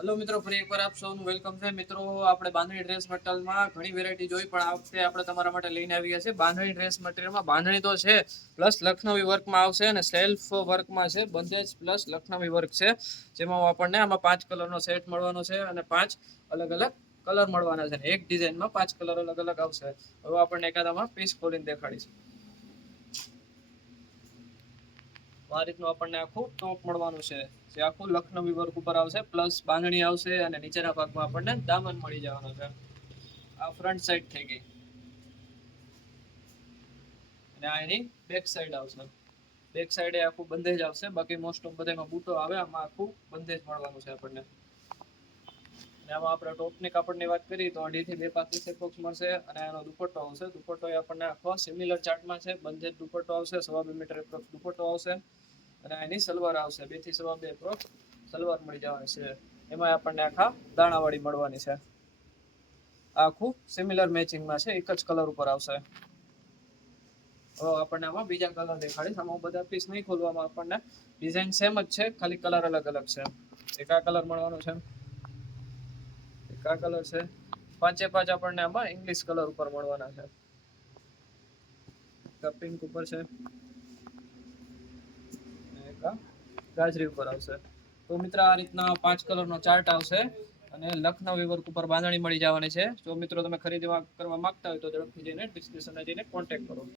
Hello મિત્રો, ફરી એકવાર આપ સૌનું વેલકમ છે. મિત્રો, આપણે બાંધણી ડ્રેસ મટીરિયલમાં ઘણી વેરાયટી જોઈ, પણ આ વખતે આપણે તમારા માટે લઈને આવી ગયા છે બાંધણી ડ્રેસ મટીરિયલમાં બાંધણી તો છે પ્લસ લખનવી વર્કમાં આવશે અને સેલ્ફ વર્કમાં છે બંધેજ પ્લસ લખનવી વર્ક છે. જેમાં આપણને આમાં પાંચ કલરનો સેટ મળવાનો છે અને પાંચ અલગ અલગ કલર મળવાના છે. એક ડિઝાઇનમાં પાંચ કલર અલગ અલગ આવશે. હવે આપણને એકાદામાં પીસ ખોલીને દેખાડીશું. આ રીતનું આપણને આખું ટોપ મળવાનું છે. જે આખું લખનવી વર્ક ઉપર આવશે, પ્લસ બાંધણી આવશે અને નીચેના ભાગમાં આપણને દામન મળી જવાનો છે. આ ફ્રન્ટ સાઈડ થઈ ગઈ. અને આ એની બેક સાઈડ આવશે. બેક સાઈડે આખું બંધેજ આવશે. બાકી મોસ્ટ ઓફ બધામાં બૂટો આવે, આમાં આખું બંધેજ મળવાનું છે આપણને. અને આમાં આપણે ટોપની કાપડની વાત કરીએ તો અઢીથી બે પાંત્રીસ એપ્રોક્સ મળશે અને એનો દુપટ્ટો આવશે. દુપટ્ટો એ આપણને આખો સિમિલર ચાર્ટમાં છે. બંધેજ દુપટ્ટો આવશે, સવા બે મીટર એપ્રોક્સ દુપટ્ટો આવશે અને એની સલવાર આવશે. બેથી સવા બે એપ્રોક્સ સલવાર મળી જવાની છે. એમાં આપણને આખા દાણાવાળી મળવાની છે. આખું સિમિલર મેચિંગમાં છે. એક જ કલર ઉપર આવશે. હવે આપણને આમાં બીજા કલર દેખાડીશ. આમાં બધા પીસ નહીં ખોલવામાં, આપણને ડિઝાઇન સેમ જ છે, ખાલી કલર અલગ અલગ છે. એક આ કલર મળવાનો છે. એક કલર છે? પાંચે પાંચ આપણને આમાં ઇંગ્લિશ કલર ઉપર મળવાના છે. પિંક ઉપર છે. ગાજરી ઉપર આવશે. તો મિત્ર, આ રીતના પાંચ કલરનો ચાર્ટ આવશે અને લખનવી વર્ક ઉપર બાંધણી મળી જવાની છે. જો મિત્રો તમે ખરીદવા કરવા માંગતા હોય તો ઝડપથી જઈને ડિસ્ક્રિપ્શનમાં જઈને કોન્ટેક્ટ કરો.